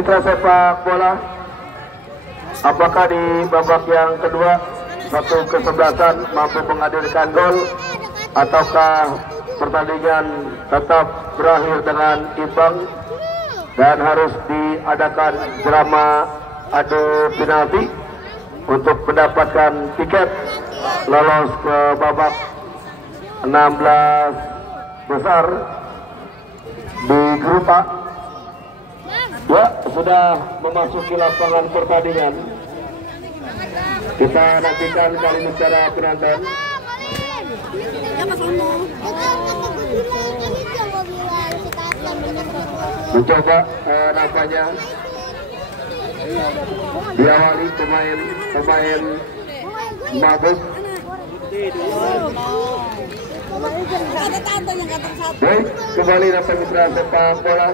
mitra sepak bola, apakah di babak yang kedua satu kesebelasan mampu menghadirkan gol ataukah pertandingan tetap berakhir dengan imbang dan harus diadakan drama adu penalti untuk mendapatkan tiket lolos ke babak 16 besar di grup A. Ya, sudah memasuki lapangan pertandingan. Kita nantikan kali ini secara penonton. Mencoba nampaknya diawali pemain mabuk. Baik, kembali dapat mitra sepak bola.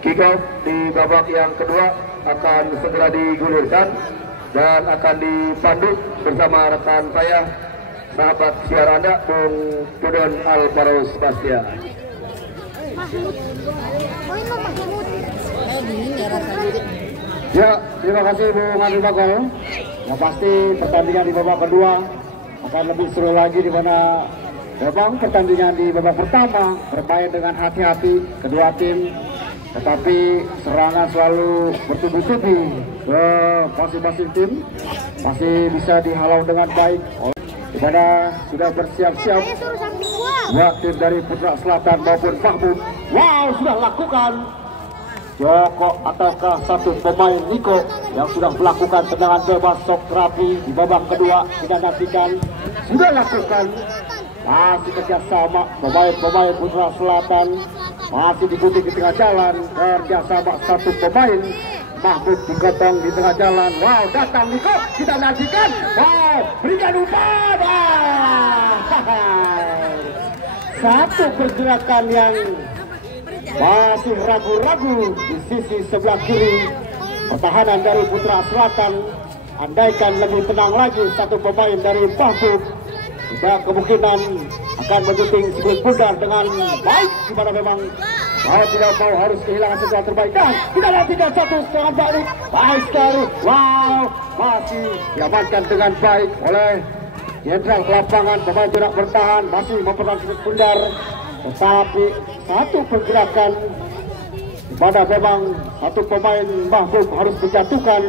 Kick off di babak yang kedua akan segera digulirkan dan akan dipandu bersama rekan saya, sahabat siar Anda, Bung Tudon Alvaro Sebastian. Ya, terima kasih Bung Andi Bagol. Yang pasti pertandingan di babak kedua akan lebih seru lagi, di mana memang pertandingan di babak pertama bermain dengan hati-hati kedua tim, tetapi serangan selalu bertubi-tubi ke masing-masing tim, masih bisa dihalau dengan baik. Di mana sudah bersiap-siap dua tim dari Putra Selatan maupun Fahbub. Wow, sudah lakukan Joko ataukah satu pemain Niko yang sudah melakukan tendangan bebas sok rapi di babak kedua. Kita nantikan sudah lakukan, masih kerjasama pemain Putra Selatan, masih diikuti di tengah jalan, kerjasama satu pemain Mahmud digotong di tengah jalan. Wow, datang Niko, kita nantikan. Wow, berikan umpan. Satu pergerakan yang masih ragu-ragu di sisi sebelah kiri pertahanan dari Putra Selatan. Andaikan lebih tenang lagi satu pemain dari Mahmud, tidak kemungkinan akan menjuting Sigurd Bundar dengan baik, di mana memang mau tidak mau harus kehilangan sesuatu terbaik. Dan kita nantikan satu serangan balik, baik sekali. Wow, masih diamankan dengan baik oleh Jenderal ke lapangan. Pemain tidak bertahan, masih mempertahankan Sigurd Bundar, tetapi satu pergerakan di mana memang satu pemain Mahmud harus dijatuhkan.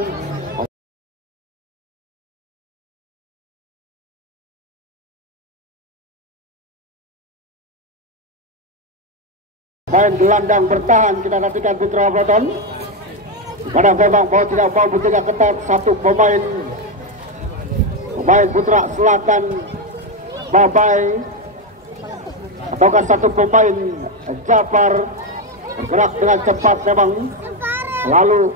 Main gelandang bertahan, kita nantikan Putra Blaton. Pada memang mau tidak mau menjaga ketat satu pemain Putra Selatan Babai ataukah satu pemain Jafar bergerak dengan cepat, memang lalu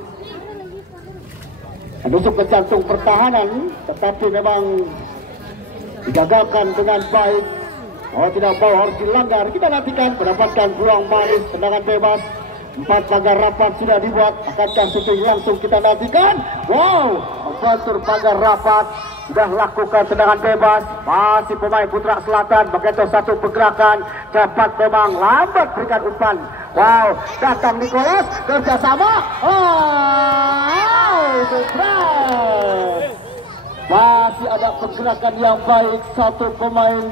menusuk ke jantung pertahanan, tetapi memang digagalkan dengan baik. Oh, tidak mau harus dilanggar. Kita nantikan mendapatkan peluang manis, tendangan bebas. 4 pagar rapat sudah dibuat, akankah syuting langsung kita nantikan. Wow, membentur pagar rapat, sudah lakukan tendangan bebas. Masih pemain Putra Selatan, begitu satu pergerakan cepat, memang lambat berikan umpan. Wow, datang Nicholas, kerjasama. Masih ada pergerakan yang baik satu pemain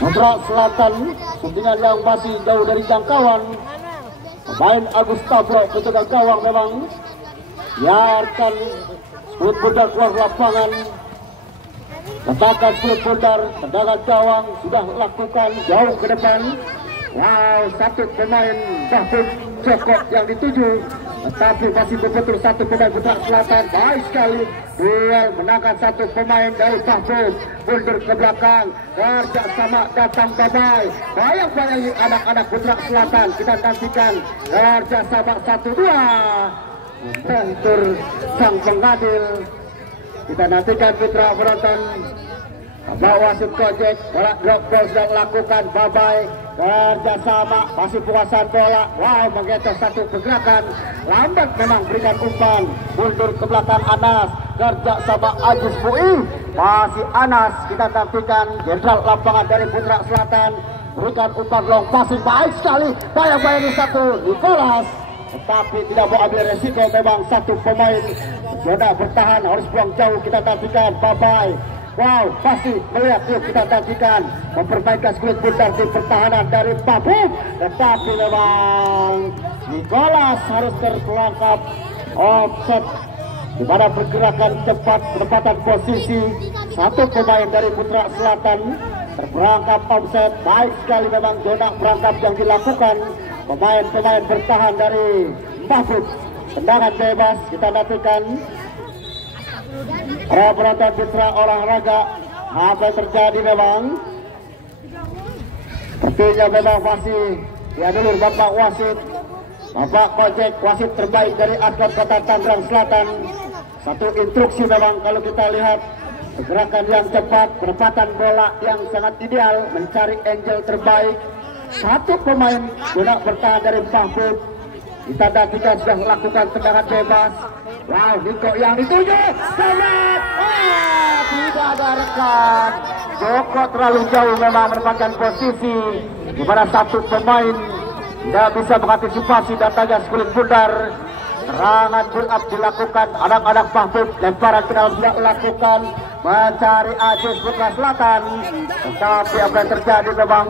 Putra Selatan, suntingan yang masih jauh dari jangkauan. Pemain Agus Tabro penjaga gawang memang biarkan Sigurd Bundar keluar lapangan. Letakkan Sigurd Bundar, tendangan gawang sudah lakukan jauh ke depan. Wow, satu pemain Mahmud Joko yang dituju, tetapi masih berbentur satu pemain Putra Selatan. Baik sekali, duel menangkan satu pemain dari Mahmud, mundur ke belakang, kerja sama datang Babai. Bayang-bayang anak-anak Putra Selatan, kita nantikan kerja sama 1-2. Bentur sang pengadil, kita nantikan Putra penonton. Bawa wasit Kojek, bola drop ball sudah lakukan Babai, kerjasama, masih penguasaan bola. Wow, menggeser satu pergerakan, lambat memang berikan umpan, mundur ke belakang Anas, kerja sama Ajis Bui, masih Anas. Kita nantikan Jenderal lapangan dari Putra Selatan, berikan umpan long passing, baik sekali, bayang-bayang satu Nicholas. tetapi tidak mau ambil resiko. Memang satu pemain zona bertahan harus buang jauh. Kita nantikan Babai. Wow, pasti melihat yuk kita nantikan memperbaikkan kulit bundar di pertahanan dari Papu, tetapi memang Nicholas harus terperangkap offset di mana pergerakan cepat penempatan posisi satu pemain dari Putra Selatan terperangkap offset. Baik sekali memang zona perangkap yang dilakukan pemain-pemain bertahan dari Mahfud. Tendangan bebas kita nantikan. Penonton Putra Olahraga, apa yang terjadi memang? Sepertinya memang masih dianulir Bapak Wasit, Bapak Kojek, wasit terbaik dari atlet Kota Tangerang Selatan. Satu instruksi memang kalau kita lihat pergerakan yang cepat, penempatan bola yang sangat ideal, mencari angle terbaik. Satu pemain zona bertahan dari Mahfud. Kita nantikan sudah melakukan tendangan bebas. Wow, Niko yang dituju, sangat, tidak ada rekan. Joko terlalu jauh memang menempatkan posisi di mana satu pemain tidak bisa mengantisipasi datangnya kulit bundar. Serangan build up dilakukan, anak-anak Mahfud, lemparan ke dalam tidak dilakukan, mencari Ajis Putra Selatan. Tetapi apa yang terjadi memang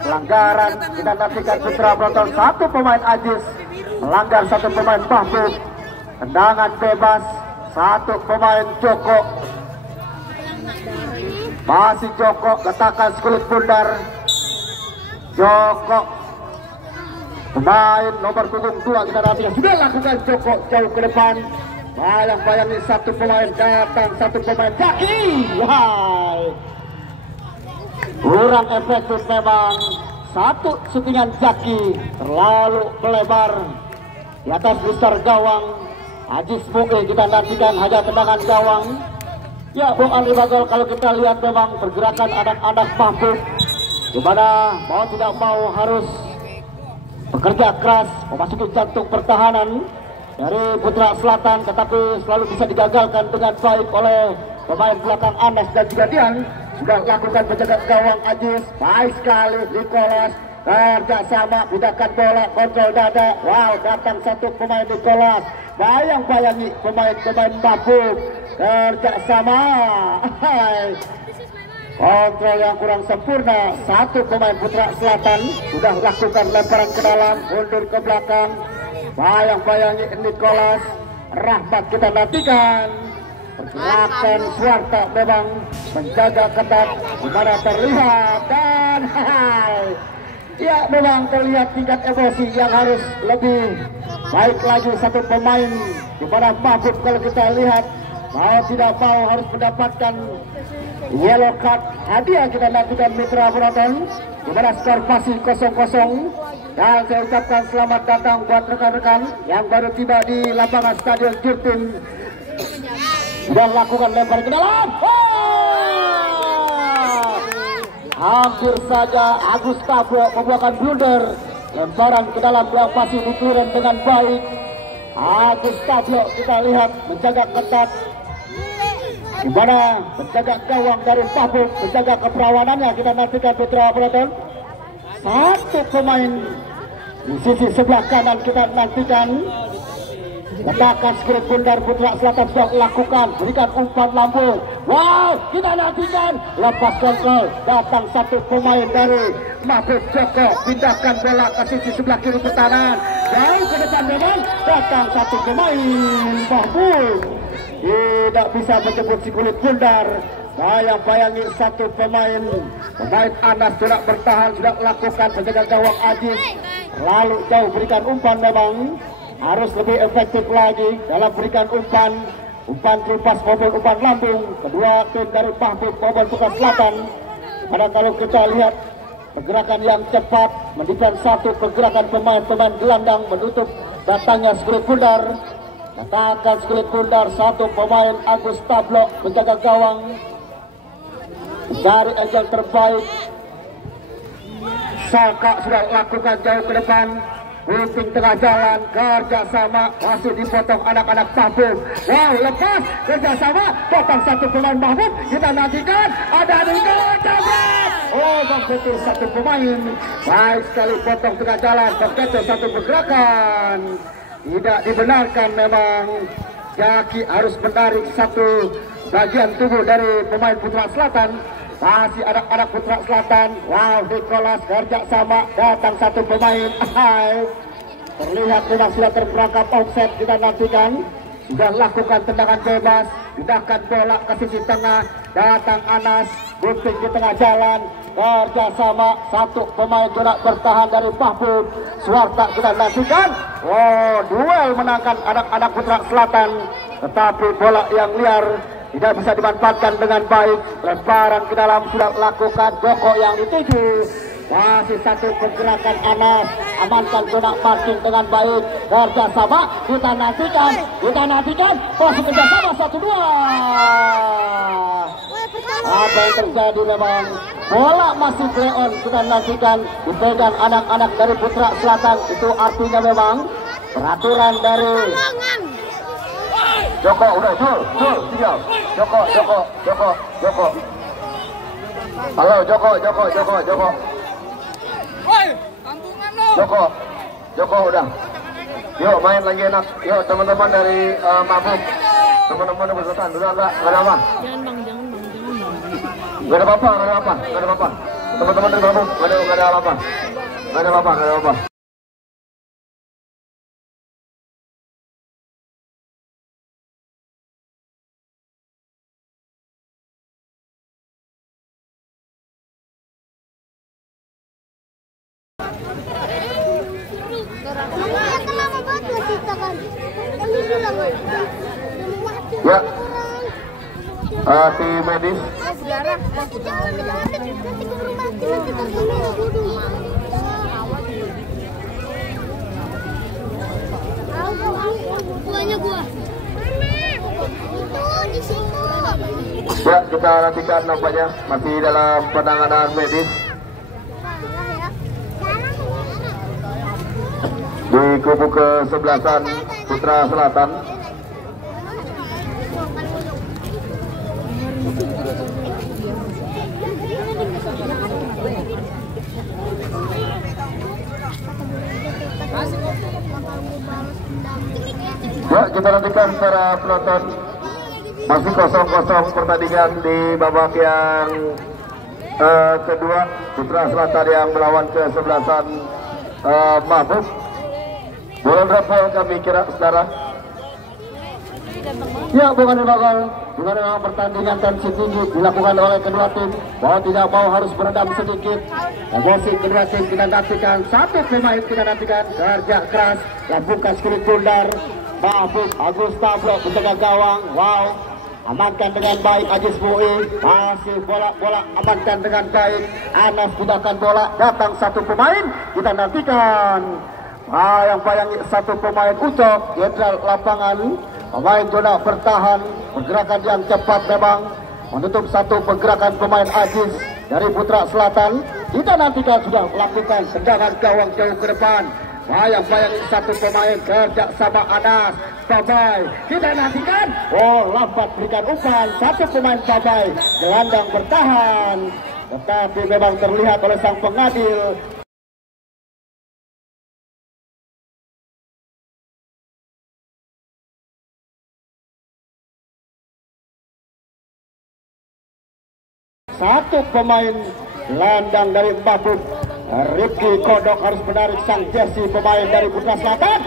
pelanggaran. Kita nantikan Putra penonton, satu pemain Ajis melanggar satu pemain Mahfud. Tendangan bebas satu pemain Joko. Masih Joko letakkan kulit bundar. Joko pemain nomor punggung 2 kita nantikan sudah lakukan Joko jauh ke depan. Bayang-bayangi satu pemain datang, satu pemain Jaki. Wahai, kurang efektif memang. Satu syutingan Jaki terlalu melebar di atas besar gawang. Ajis Mu'il kita nantikan hanya tendangan gawang. Ya Bung Ali Bagol, kalau kita lihat memang pergerakan anak-anak Mahfud dimana mau tidak mau harus bekerja keras memasuki jantung pertahanan dari Putra Selatan, tetapi selalu bisa digagalkan dengan baik oleh pemain belakang Anas dan juga Dian. Sudah lakukan penjaga gawang Ajis, baik sekali Nicholas kerja sama, pindahkan bola, kontrol dada. Wow, datang satu pemain Nicholas. Bayang-bayangi pemain-pemain Mahfud kerja sama. Kontrol yang kurang sempurna. Satu pemain Putra Selatan sudah lakukan lemparan ke dalam, mundur ke belakang. Bayang-bayangi Nicholas. Rahmat kita nantikan. Pergerakan Suarta memang menjaga ketat, dimana terlihat dan ya memang terlihat tingkat emosi yang harus lebih baik lagi satu pemain, dimana Mahfud kalau kita lihat mau tidak mau harus mendapatkan yellow card. Hadiah kita nantikan mitra penonton, dimana skor masih 0-0. Dan saya ucapkan selamat datang buat rekan-rekan yang baru tiba di lapangan Stadion Jurtin. Sudah lakukan lempar ke dalam. Hampir saja Agus Tablo membuahkan blunder. Lemparan ke dalam yang pasti dituren dengan baik. Agus Tablo kita lihat menjaga ketat, gimana menjaga gawang dari Mahfud, menjaga keperawanannya. Kita nantikan putra penonton. Satu pemain di sisi sebelah kanan kita nantikan. Letakkan skrip bundar Putra Selatan sudah lakukan, berikan umpan lambung. Wow, kita nantikan lepas kontrol, datang satu pemain dari Mahfud Joko, pindahkan bola ke sisi sebelah kiri pertahanan. Jauh ke depan memang datang satu pemain Mahfud, tidak bisa menjemput si kulit bundar. Bayang-bayangi satu pemain Anas sudah bertahan, sudah lakukan penjaga gawang Ajis, lalu jauh berikan umpan memang. Harus lebih efektif lagi dalam berikan umpan terupas maupun umpan lambung. Kedua tim dari Mahfud maupun Putra Selatan. Pada kalau kita lihat pergerakan yang cepat, mendepan satu pergerakan pemain-pemain gelandang menutup datangnya skulit bundar. Katakan skulit bundar satu pemain Agus Tablo menjaga gawang, mencari angle terbaik. Saka sudah lakukan jauh ke depan. Gunting tengah jalan, kerjasama masih dipotong anak-anak Mahfud. Wow, lepas kerjasama, potong satu pemain Mahfud. Kita nantikan ada Niko Cabret. Oh, betul satu pemain. Baik sekali potong tengah jalan, betul satu pergerakan. tidak dibenarkan. Memang Jaki harus menarik satu bagian tubuh dari pemain Putra Selatan. Masih anak-anak Putra Selatan. Wow, Nicholas kerja sama, datang satu pemain. Terlihat memang sudah terperangkap offset. Kita nantikan sudah lakukan tendangan bebas, pindahkan bola ke sisi tengah, datang Anas, gunting di tengah jalan, kerja sama satu pemain coba bertahan dari Mahbub. Suarta kita nantikan. Duel menangkan anak-anak Putra Selatan, tetapi bola yang liar tidak bisa dimanfaatkan dengan baik. Lemparan ke dalam sudah lakukan Joko yang dituju. Masih satu pergerakan Anas, amankan zona parking dengan baik, kerja sama, kita nantikan, masih kerja sama 1-2. Apa yang terjadi memang, bola masih play on, kita nantikan, dipegang anak-anak dari Putra Selatan, itu artinya memang peraturan dari Joko, udah, tinggal, Joko. Halo, Joko. Joko udah. Yuk main lagi enak. Yuk teman-teman dari Mahbub. Teman-teman berkesan. Udah enggak ada apa. Jangan bang. Enggak ada apa-apa. Teman-teman dari Mahbub enggak ada apa-apa. Ya, tim medis. Ya, kita nantikan nampaknya masih dalam penanganan medis di kubu ke-11 Putra Selatan. Ya, kita nantikan para penonton, masih 0-0 pertandingan di babak yang kedua, Putra Selatan yang melawan ke-11 Mahbub. Bola berapa kami kira, saudara? Ya, bukan memang pertandingan tensi tinggi dilakukan oleh kedua tim. Mau tidak mau harus meredam sedikit emosi kedua tim. Kita nantikan satu pemain, kita nantikan kerja keras, lakukan kulit bundar. Mahfud Agus Tablo menjaga gawang. Wow, amankan dengan baik Ajis Bui. Masih bola amankan dengan baik. Anas gunakan bola, datang satu pemain, kita nantikan. Yang payangi satu pemain Ucok, jenderal lapangan. Pemain zona bertahan, pergerakan yang cepat memang menutup satu pergerakan pemain Ajis dari Putra Selatan. Kita nantikan sudah melakukan tendangan gawang jauh ke depan. Yang payangi satu pemain kerja sama Anas. Babai, kita nantikan. Lambat berikan umpan, satu pemain Babai gelandang bertahan, tetapi memang terlihat oleh sang pengadil satu pemain gelandang dari Mahbub. Rifki Kodok harus menarik sang jersey pemain dari Putra Selatan.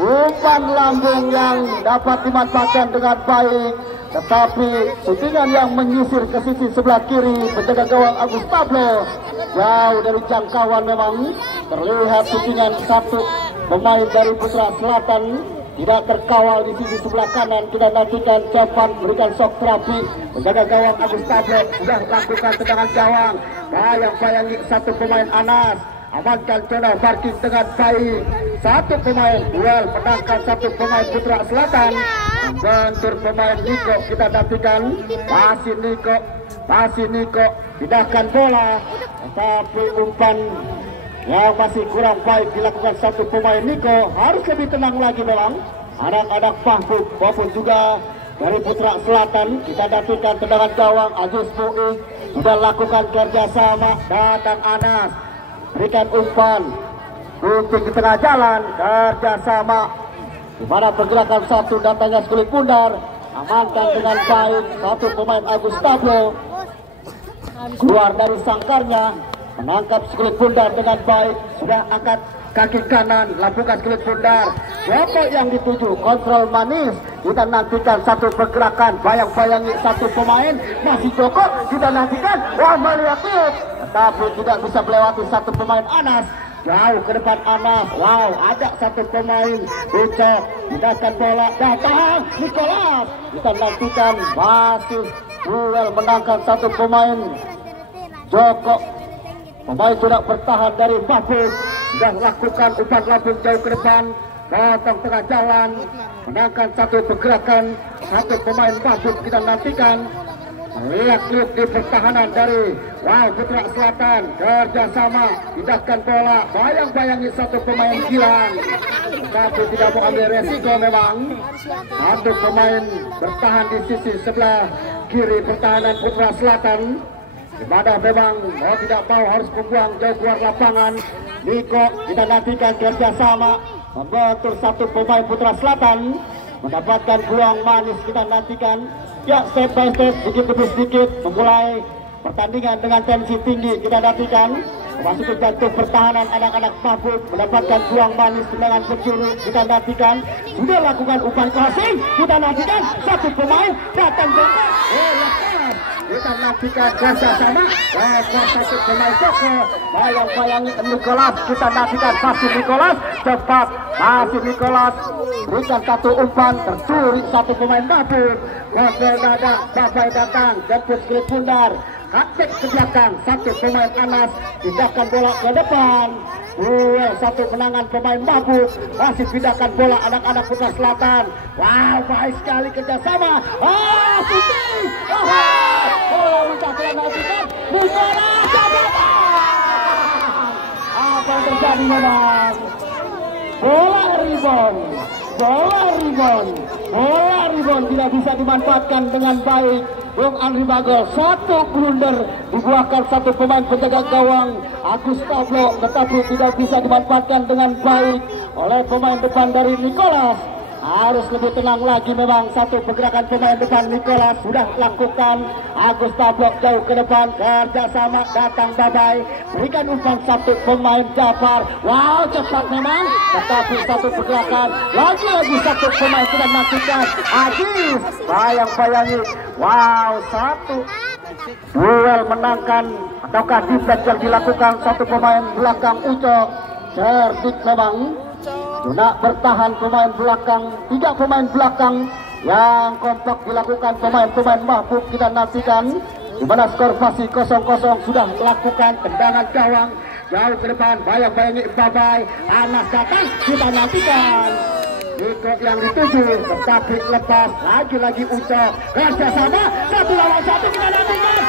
Umpan lambung yang dapat dimanfaatkan dengan baik, tetapi shootingan yang menyisir ke sisi sebelah kiri penjaga gawang Agus Tablo jauh dari jangkauan. Memang terlihat shootingan satu pemain dari Putra Selatan tidak terkawal di sisi sebelah kanan. Kita nantikan cepat berikan shock terapi. Penjaga gawang Agus Tablo sudah lakukan tendangan gawang. Yang payangi satu pemain Anas. Amankan zona parking dengan baik. Satu pemain duel menangkan satu pemain Putra Selatan. Bentur pemain Niko, kita nantikan. Masih Niko pindahkan bola, tapi umpan yang masih kurang baik dilakukan satu pemain Niko. Harus lebih tenang lagi memang anak-anak Mahfud maupun juga dari Putra Selatan. Kita nantikan tendangan gawang. Agus Bui sudah lakukan kerjasama, datang Anas berikan umpan, gunting di tengah jalan, kerjasama. Di mana pergerakan satu datangnya Skulik Pundar, amankan dengan baik satu pemain Agus Tablo, keluar dari sangkarnya, menangkap Skulik Pundar dengan baik, sudah angkat kaki kanan, lakukan Skulik Pundar, siapa yang dituju, kontrol manis, kita nantikan satu pergerakan, bayang-bayangi satu pemain, masih Joko, kita nantikan, wah melihat tetapi tidak bisa melewati satu pemain Anas, jauh ke depan Anas, wow ada satu pemain, Ucok, tidakkan bola, datang, Nicholas, kita nantikan, masih duel menangkan satu pemain, Joko, pemain sudah bertahan dari Mahfud, sudah lakukan umpan lambung jauh ke depan, potong tengah jalan, menangkan satu pergerakan, satu pemain Mahfud kita nantikan, lihat-lihat di pertahanan dari Putra Selatan, kerjasama, pindahkan bola, bayang-bayangi satu pemain hilang, tapi tidak mau ambil resiko memang, satu pemain bertahan di sisi sebelah kiri pertahanan Putra Selatan, di mana memang mau tidak mau harus membuang jauh keluar lapangan. Niko kita nantikan kerjasama membentur satu pemain Putra Selatan, mendapatkan peluang manis kita nantikan. Ya step by step, sedikit demi sedikit memulai pertandingan dengan tensi tinggi kita nantikan. Masuk ke jantung pertahanan anak-anak Mahfud, mendapatkan peluang manis tendangan penjuru kita nantikan. Sudah lakukan umpan crossing kita nantikan, satu pemain datang jangka. Kita nantikan kerjasama, satu pemain Joko, bayang-bayangi Nicholas, kita nantikan masih Nicholas, cepat masih Nicholas, berikan satu umpan, tercuri satu pemain Mahfud, kontrol dada, Babai datang, jemput Skulik Pundar, kakek ke belakang, satu pemain Anas, pindahkan bola ke depan, satu menangan pemain Mahfud, masih pindahkan bola anak-anak Putra Selatan, wow baik sekali kerjasama, Siti, bola minta kita nantikan, bola apa yang terjadi memang, bola rebound tidak bisa dimanfaatkan dengan baik. Bung Andri Bagol, satu blunder dibuahkan satu pemain penjaga gawang Agus Tablo, tetapi tidak bisa dimanfaatkan dengan baik oleh pemain depan dari Nicholas. Harus lebih tenang lagi memang, satu pergerakan pemain depan Nicholas sudah lakukan, Agus Tablo jauh ke depan, kerjasama datang Babai, berikan umpan satu pemain Jafar, wow cepat memang, tetapi satu pergerakan, lagi-lagi satu pemain sudah nantikan, Agis, bayang-bayangi, wow satu duel menangkan, ataukah defense yang dilakukan satu pemain belakang Ucok, cerdik memang. Sudah bertahan pemain belakang, tiga pemain belakang yang kompak dilakukan pemain-pemain Mahfud kita nantikan. Di mana skor masih 0-0, sudah melakukan tendangan gawang jauh ke depan, bayang-bayangi Babai, Anas datang kita nantikan. Niko yang dituju, tetapi lepas, lagi-lagi Ucok, kerjasama, satu lawan satu kita nantikan.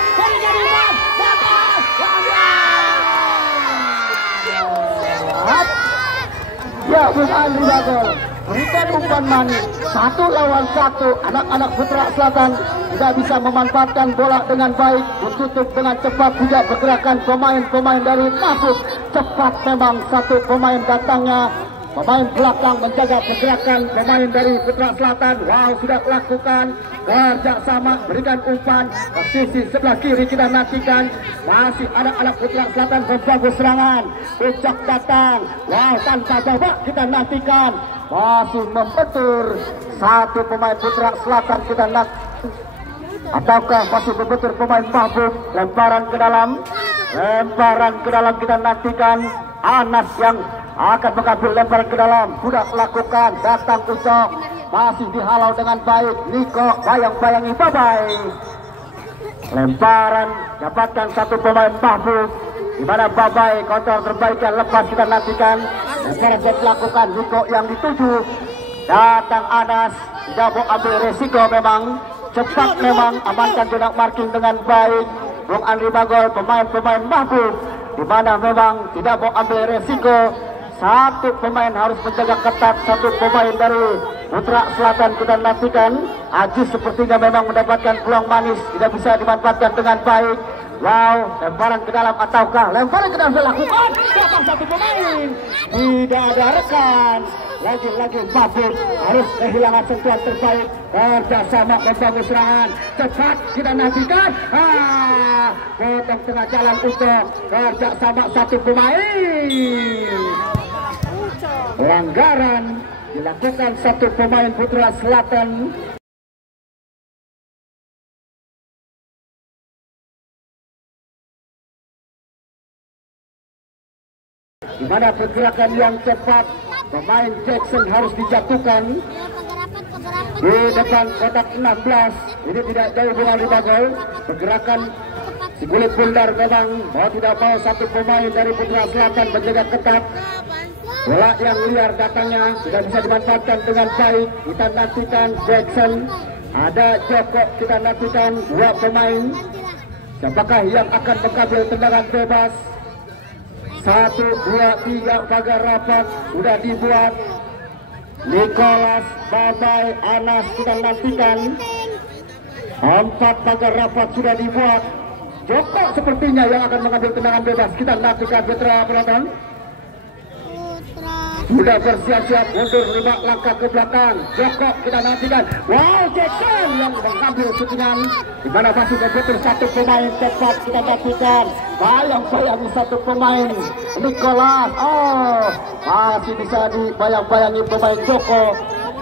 Ya, Bung Andri Bagol, berikan umpan manis, satu lawan satu, anak-anak Putra Selatan tidak bisa memanfaatkan bola dengan baik, ditutup dengan cepat juga pergerakan pemain-pemain dari Mahfud, cepat memang satu pemain datangnya, pemain belakang menjaga pergerakan pemain dari Putra Selatan, wow sudah lakukan kerjasama, berikan umpan ke sisi sebelah kiri kita nantikan, masih anak-anak Putra Selatan membangun serangan, Ucok datang, wow tanpa babak kita nantikan, masih membentur satu pemain Putra Selatan kita nantikan, ataukah masih membentur pemain Mahfud, lemparan ke dalam kita nantikan, Anas yang akan mengambil lemparan ke dalam, sudah lakukan, datang Ucok, masih dihalau dengan baik, Niko bayang-bayangi Babai, lemparan dapatkan satu pemain Mahfud, di mana Babai kontrol terbaik yang lepas kita nantikan, lemparan yang dilakukan, Niko yang dituju, datang Anas, tidak mau ambil resiko memang, cepat memang, amankan jenak marking dengan baik, Bung Andri Bagol, pemain-pemain Mahfud, di mana memang tidak mau ambil resiko. Satu pemain harus menjaga ketat, satu pemain dari Putra Selatan kita nantikan. Ajis sepertinya memang mendapatkan peluang manis, tidak bisa dimanfaatkan dengan baik. Wow, lemparan ke dalam ataukah lemparan ke dalam dilakukan? Datang satu pemain, tidak ada rekan. Lagi-lagi Mahfud harus kehilangan sentuhan terbaik. Kerjasama membangun serangan cepat kita nantikan. Potong tengah jalan untuk kerjasama satu pemain. Pelanggaran dilakukan satu pemain Putra Selatan. Di mana pergerakan yang cepat, pemain Jackson harus dijatuhkan di depan kotak 16. Ini tidak jauh dengan 5 gol. Pergerakan si kulit bundar memang mau tidak mau satu pemain dari Putra Selatan menjaga ketat. Bola yang liar datangnya tidak bisa dimanfaatkan dengan baik. Kita nantikan Jackson, ada Joko, kita nantikan dua pemain. Siapakah yang akan mengambil tendangan bebas? 1, 2, 3 pagar rapat sudah dibuat. Nicholas, Babai, Anas kita nantikan. 4 pagar rapat sudah dibuat. Joko sepertinya yang akan mengambil tendangan bebas. Kita nantikan Putra Selatan. Sudah bersiap-siap mundur 5 langkah ke belakang. Joko kita nantikan. Wow, Jackson yang mengambil syutingan. Di mana masih betul satu pemain cepat kita nantikan. Bayang-bayangi satu pemain Nicholas. Masih bisa dibayang-bayangi pemain Joko.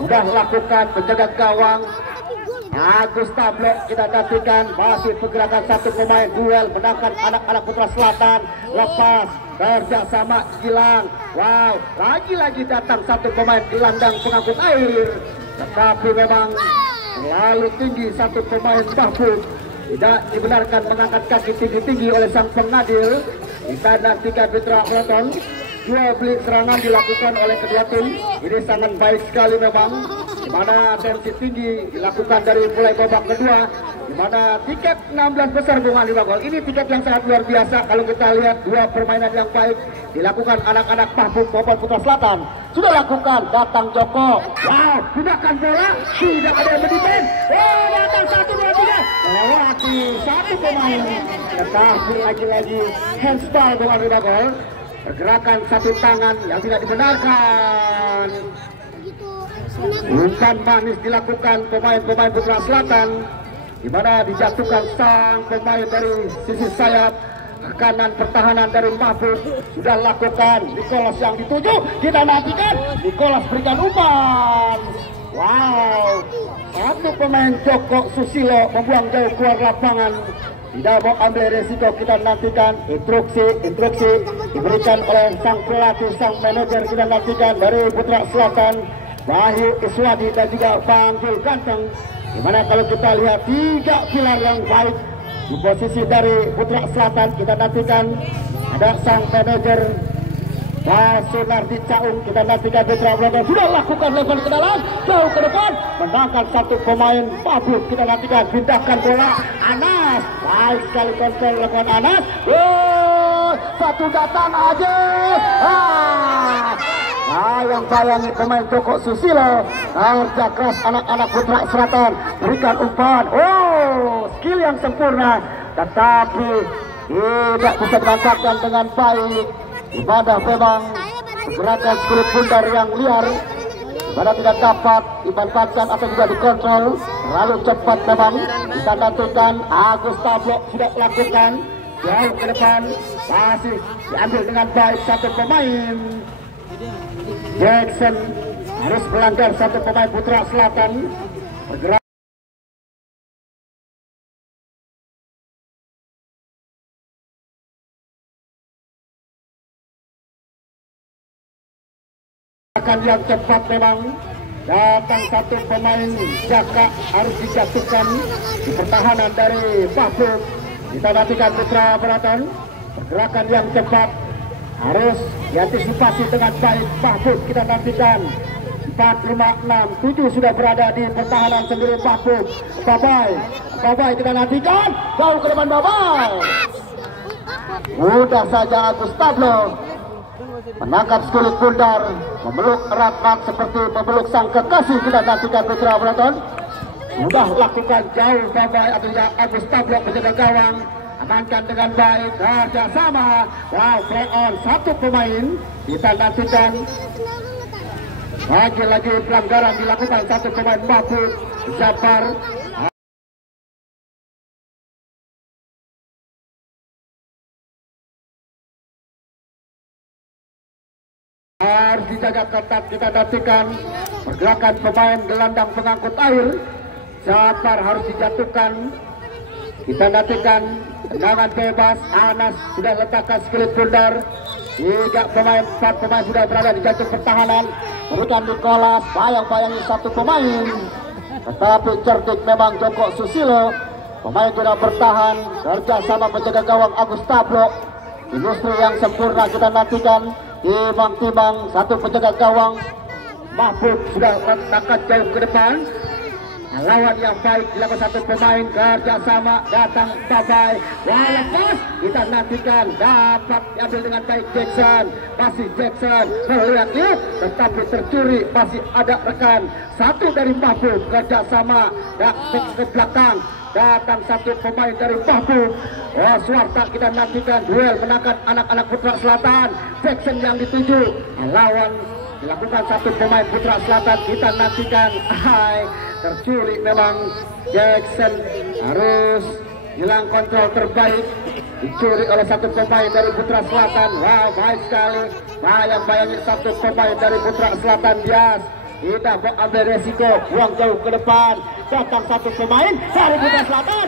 Sudah lakukan penjaga gawang. Agus Tablok kita nantikan. Masih pergerakan satu pemain duel menangkan anak-anak Putra Selatan. Lepas kerjasama hilang. Wow, lagi-lagi datang satu pemain gelandang pengangkut air. Tetapi memang terlalu tinggi satu pemain Mahfud. Tidak dibenarkan mengangkat kaki tinggi-tinggi oleh sang pengadil. Kita nantikan Putra Selatan. Dua belik serangan dilakukan oleh kedua tim. Ini sangat baik sekali memang. Di mana tensi tinggi dilakukan dari mulai babak kedua. Di mana tiket 16 besar bunga 5 gol. Ini tiket yang sangat luar biasa. Kalau kita lihat dua permainan yang baik dilakukan anak-anak Mahfud maupun Putra Selatan. Sudah lakukan, datang Joko. Wow, gunakan bola, tidak ada yang berdefend. Oh, datang 1, 2, 3. Melewati satu pemain. Tetapi lagi-lagi handsball bunga 5 gol. Pergerakan satu tangan yang tidak dibenarkan. Umpan manis dilakukan pemain-pemain Putra Selatan. Di mana dijatuhkan sang pemain dari sisi sayap. Kanan pertahanan dari Mahfud sudah lakukan. Nicholas yang dituju, kita nantikan. Nicholas berikan umpan. Wow, satu pemain Joko Susilo membuang jauh keluar lapangan. Tidak mau ambil resiko, kita nantikan. Instruksi diberikan oleh sang pelatih, sang manajer. Kita nantikan dari Putra Selatan, Wahyu Iswadi dan juga Panggil Ganteng. Dimana kalau kita lihat 3 pilar yang baik di posisi dari Putra Selatan, kita nantikan ada sang manajer Sunardi Caung. Kita nantikan Putra Selatan sudah lakukan level ke dalam, jauh ke depan, menangkan satu pemain Mahfud. Kita nantikan, pindahkan bola Anas, baik sekali kontrol lakukan Anas. Satu datang aja. Yang bayangi pemain Joko Susilo. Kerja keras anak-anak Putra Selatan, berikan umpan. Skill yang sempurna, tetapi tidak bisa dimanfaatkan dengan baik. Ibadah memang gerakan kulit bundar yang liar. Ibadah tidak dapat dimanfaatkan atau juga dikontrol. Terlalu cepat memang. Kita nantikan Agus Tablok sudah lakukan. Jauh ke depan, masih diambil dengan baik satu pemain. Jackson harus melanggar satu pemain Putra Selatan. Bergerak yang cepat memang. Datang satu pemain Jaka harus dijatuhkan di pertahanan dari Mahfud. Kita nantikan Putra Selatan. Pergerakan yang cepat harus diantisipasi dengan baik. Mahfud kita nantikan. 4, 5, 6, 7 sudah berada di pertahanan sendiri Mahfud. Babai kita nantikan. Jauh ke depan Babai. Mudah saja Agus Tablok menangkap kulit bundar, memeluk erat-erat seperti memeluk sang kekasih. Kita nantikan Putra Selatan. Sudah lakukan jauh Babai atau Agus Tablok menjaga gawang. amankan dengan baik, kerjasama. Wow, play on satu pemain, kita nantikan. Lagi-lagi pelanggaran dilakukan satu pemain Mahfud Jafar. Harus dijaga ketat, kita nantikan pergerakan pemain gelandang pengangkut air. Jafar harus dijatuhkan. Kita nantikan tendangan bebas. Anas sudah letakkan skill pundar. 4 pemain sudah berada di jantung pertahanan. Berikan Nicholas, bayang-bayangi satu pemain. Tetapi cerdik memang Joko Susilo. Pemain sudah bertahan, kerjasama menjaga gawang Agus Tablo. Industri yang sempurna kita nantikan. Timbang-timbang satu penjaga gawang. Mahfud sudah letakkan jauh ke depan. Lawan yang baik dilakukan satu pemain, kerjasama datang Babai. Lepas kita nantikan dapat diambil dengan baik Jackson. Masih Jackson melihat tetapi tercuri, masih ada rekan satu dari Mahfud, kerjasama datang ke belakang. Datang satu pemain dari Mahfud. Suarta kita nantikan duel menangkan anak-anak Putra Selatan. Jackson yang dituju. Lawan dilakukan satu pemain Putra Selatan, kita nantikan. Tercuri memang Jackson, harus hilang kontrol terbaik. Dicuri oleh satu pemain dari Putra Selatan. Wow, baik sekali. Bayang-bayangin satu pemain dari Putra Selatan. Bias kita ambil resiko, buang jauh ke depan. Datang satu pemain dari Putra Selatan.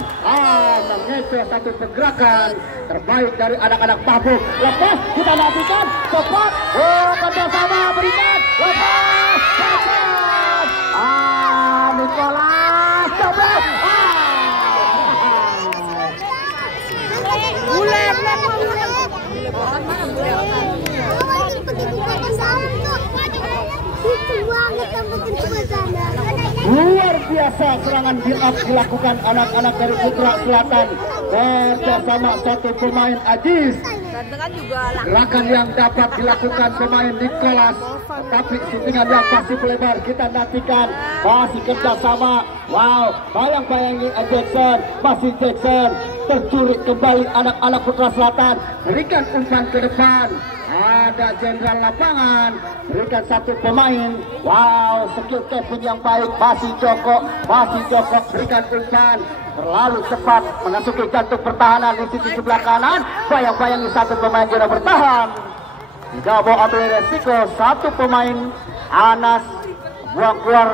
Mengecoh satu pergerakan terbaik dari anak-anak Mahfud. Lepas kita nantikan cepat. Kerjasama berikan. Lepas. Nicholas coba. Luar biasa serangan build up dilakukan anak-anak dari Putra Selatan. Bersama satu pemain Ajis. Gerakan yang dapat dilakukan pemain Nicholas, tapi shootingan yang masih lebar kita nantikan. Masih kerjasama. Wow, bayang-bayangi Jackson, masih Jackson. Tercuri kembali anak-anak Putra Selatan. Berikan umpan ke depan. Ada jenderal lapangan, berikan satu pemain. Wow, skill tapping yang baik. Masih Joko, berikan umpan. Terlalu cepat memasuki jantung pertahanan di sisi sebelah kanan. Bayang-bayangi satu pemain sudah bertahan. Tidak mau ambil resiko, satu pemain Anas buang keluar.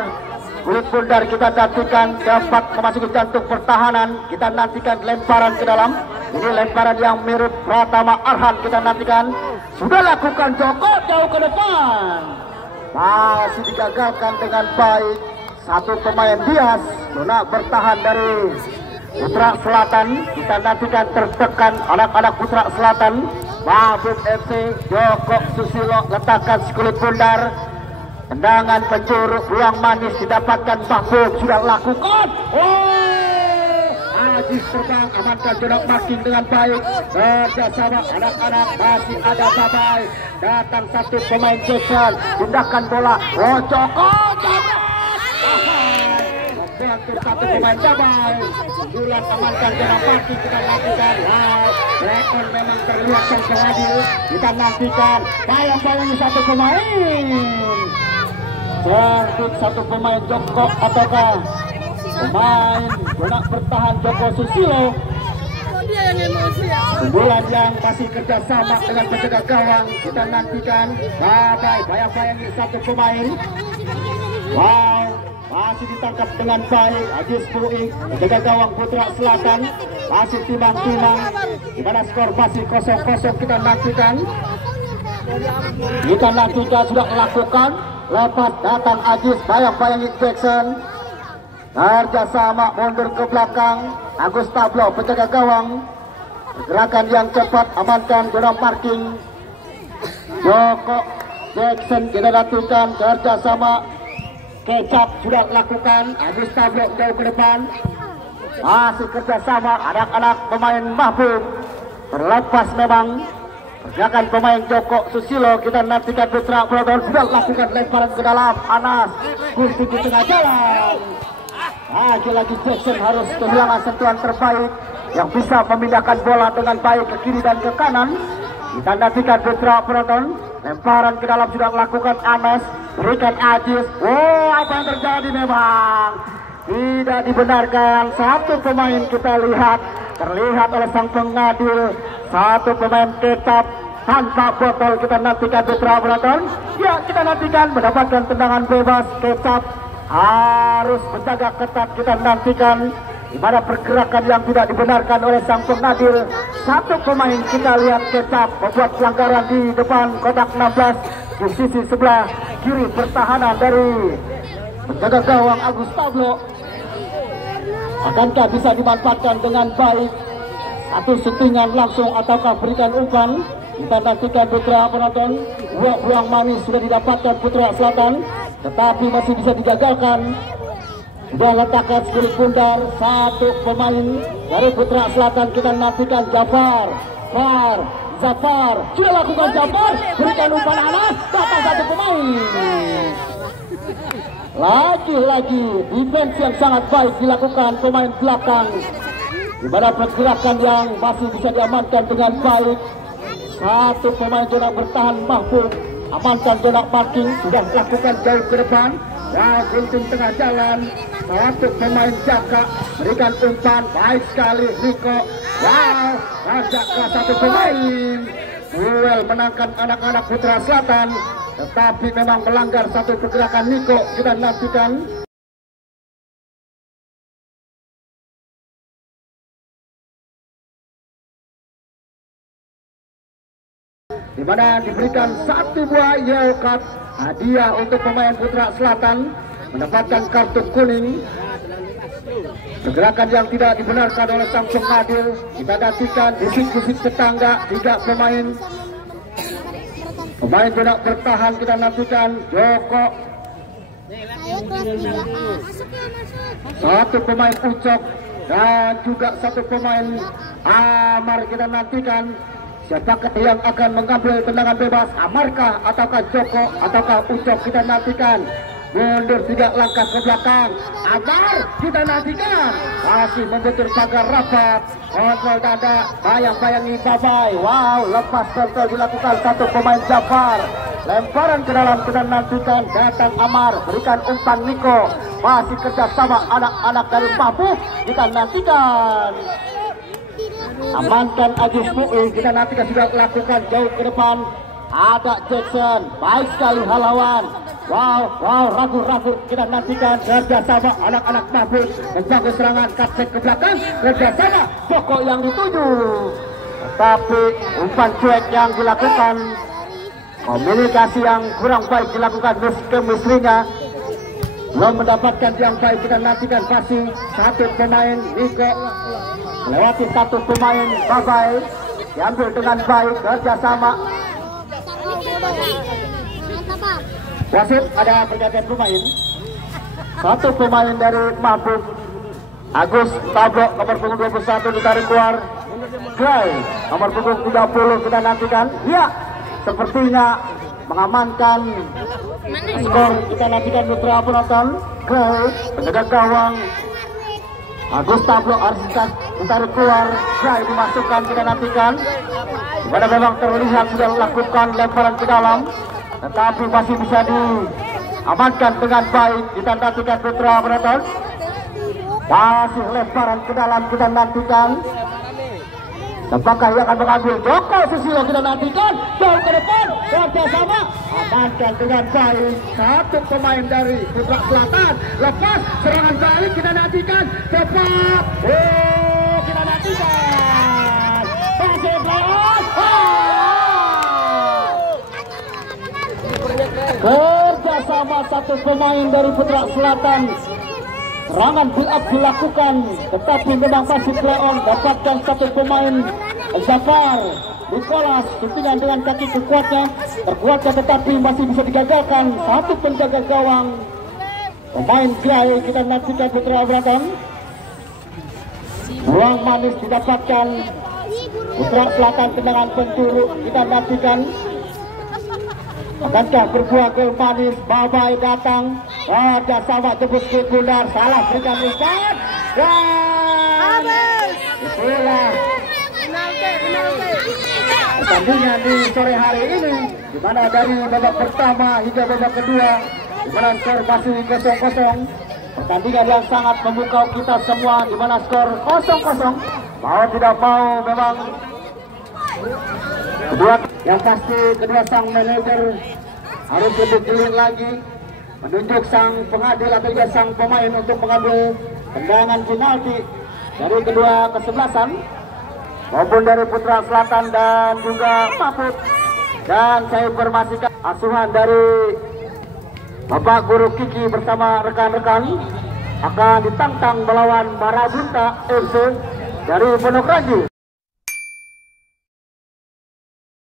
Kulit pundar kita nantikan dapat memasuki jantung pertahanan. Kita nantikan lemparan ke dalam. Ini lemparan yang mirip Pratama Arhan. Kita nantikan. Sudah lakukan Joko jauh ke depan. Masih digagalkan dengan baik. Satu pemain Dias. Dona bertahan dari Putra Selatan. Kita nantikan tertekan anak-anak Putra Selatan. Mahfud FC. Joko Susilo letakkan kulit pundar. Tendangan penjuru ruang manis didapatkan Mahfud, sudah lakukan. Ajis terbang, amankan jarak marking dengan baik. Kerjasama anak-anak, masih ada Babai. Datang satu pemain Jackson, pindahkan bola. Joko membantu satu pemain Babai. Bulan amankan jarak marking, kita lakukan. Rekon memang terlihat adil. Kita nantikan. Bayang-bayangi satu pemain. Untuk satu pemain Joko ataukah pemain benak bertahan Joko Susilo. Bulan yang masih kerjasama dengan penjaga gawang. Kita nantikan. Bayang-bayangi satu pemain. Wow, masih ditangkap dengan baik. Ajis Puing, penjaga gawang Putra Selatan. Masih timbang-timbang. Di mana skor masih 0-0. Kita nantikan. Sudah melakukan. Lepas datang Ajis, bayang-bayangi Jackson. Kerjasama mundur ke belakang. Agus Tablo penjaga gawang. Gerakan yang cepat, amankan jarak marking. Joko Jackson kita lakukan. Kerjasama Kecap sudah lakukan. Agus Tablo jauh ke depan. Masih kerjasama anak-anak pemain Mahfud. Terlepas memang. Pergerakan pemain Joko Susilo. Kita nantikan Putra Selatan sudah lakukan lemparan ke dalam. Anas kunci di tengah jalan. Lagi-lagi Jackson harus kehilangan sentuhan terbaik. yang bisa memindahkan bola dengan baik ke kiri dan ke kanan. Kita nantikan putra penonton. Lemparan ke dalam sudah melakukan Anas, berikan Ajis. Oh, apa yang terjadi memang tidak dibenarkan. Satu pemain kita lihat, terlihat oleh sang pengadil, satu pemain tetap tanpa botol. Kita nantikan putra penonton. Ya, kita nantikan mendapatkan tendangan bebas. Kecap harus menjaga ketat. Kita nantikan di mana pergerakan yang tidak dibenarkan oleh sang pengadil. Satu pemain kita lihat Kecap membuat pelanggaran di depan kotak 16 di sisi sebelah kiri pertahanan dari penjaga gawang Agus Tablo. Akankah bisa dimanfaatkan dengan baik? Satu settingan langsung ataukah berikan umpan? Kita nantikan putra penonton. Buang manis sudah didapatkan Putra Selatan, tetapi masih bisa digagalkan. Sudah letakkan kulit bundar satu pemain dari Putra Selatan. Kita nantikan Jafar. Zafar sudah lakukan Jafar, berikan umpan Anas, datang satu pemain. Lagi-lagi defense yang sangat baik dilakukan pemain belakang, di mana pergerakan yang masih bisa diamankan dengan baik. Satu pemain zona bertahan Mahfud, amankan zona parking, sudah lakukan jauh ke depan. Wow, beruntung tengah jalan. Satu pemain jaga, berikan umpan, baik sekali Niko. Wow, ajak ke satu pemain. Duel menangkan anak-anak Putra Selatan, tetapi memang melanggar satu pergerakan Niko. Kita nantikan. Di mana diberikan satu buah yellow card hadiah untuk pemain Putra Selatan, mendapatkan kartu kuning. Pergerakan yang tidak dibenarkan oleh sang pengadil. Kita nantikan bisik-bisik tetangga, tiga pemain tidak bertahan. Kita nantikan Joko, satu pemain Ucok, dan juga satu pemain Amar. Kita nantikan siapakah yang akan mengambil tendangan bebas, Amarkah ataukah Joko ataukah Ucok. Kita nantikan. Mundur 3 langkah ke belakang, Amar. Kita nantikan masih membentur pagar rapat. Kontrol dada, bayang-bayangi Babai. Wow, lepas kontrol dilakukan satu pemain Jafar. Lemparan ke dalam, kita nantikan datang Amar, berikan umpan Niko. Masih kerjasama anak-anak dari Mahfud. Kita nantikan. Amankan Ajis Mu'i. Kita nantikan sudah lakukan jauh ke depan. Ada Jackson, baik sekali Halawan. Wow, ragu-ragu. Kita nantikan kerjasama anak-anak Mahfud. Membangun serangan Kapsek ke belakang. Kerjasama pokok yang dituju. Tetapi umpan cuek yang dilakukan, komunikasi yang kurang baik dilakukan, chemistry-nya belum mendapatkan yang baik. Kita nantikan pasti satu pemain Niko melewati satu pemain Babai, diambil dengan baik kerjasama. Wasit ada pergantian pemain. Satu pemain dari Mahfud, Agus Tablo, nomor punggung 21 ditarik keluar. Gray, nomor punggung 30 kita nantikan. Ya, sepertinya mengamankan skor. Kita nantikan putra penonton. Gray, penjaga gawang Agus Tablo harus ditarik keluar. Gray dimasukkan, kita nantikan. Dimana memang terlihat sudah melakukan lemparan ke dalam, tetapi masih bisa diamankan dengan baik. Kita nantikan putra penonton. Masih lemparan ke dalam, kita nantikan. Apakah yang akan mengambil Joko Susilo? Kita nantikan jauh ke depan. Kerjasama amankan dengan baik. Satu pemain dari Putra Selatan lepas serangan balik. Kita nantikan cepat. Oh, kita nantikan. Masih playoff. Kerjasama satu pemain dari Putra Selatan. Serangan build up dilakukan, tetapi memang masih play on. Dapatkan satu pemain Zafar Nicholas, suntingan dengan kaki kekuatnya, terkuatnya tetapi masih bisa digagalkan. Satu penjaga gawang pemain Gray. Kita nantikan Putra Selatan. Ruang manis didapatkan Putra Selatan, tendangan penjuru. Kita nantikan. Akankah berbuah gol manis? Babai datang. Ada sama tebus ke bundar. Salah berikan umpan. Dan bola pertandingan di sore hari ini, di mana dari babak pertama hingga babak kedua, di mana skor masih 0-0. Pertandingan yang sangat memukau kita semua, di mana skor 0-0. Mau tidak mau memang kedua, yang pasti kedua sang manajer harus lebih jeli lagi menunjuk sang pengadil atau juga sang pemain untuk mengambil tendangan penalti dari kedua kesebelasan maupun dari Putra Selatan dan juga Mahfud. Dan saya informasikan asuhan dari Bapak Guru Kiki bersama rekan-rekan akan ditantang melawan Marabunta FC dari Pondok Raju.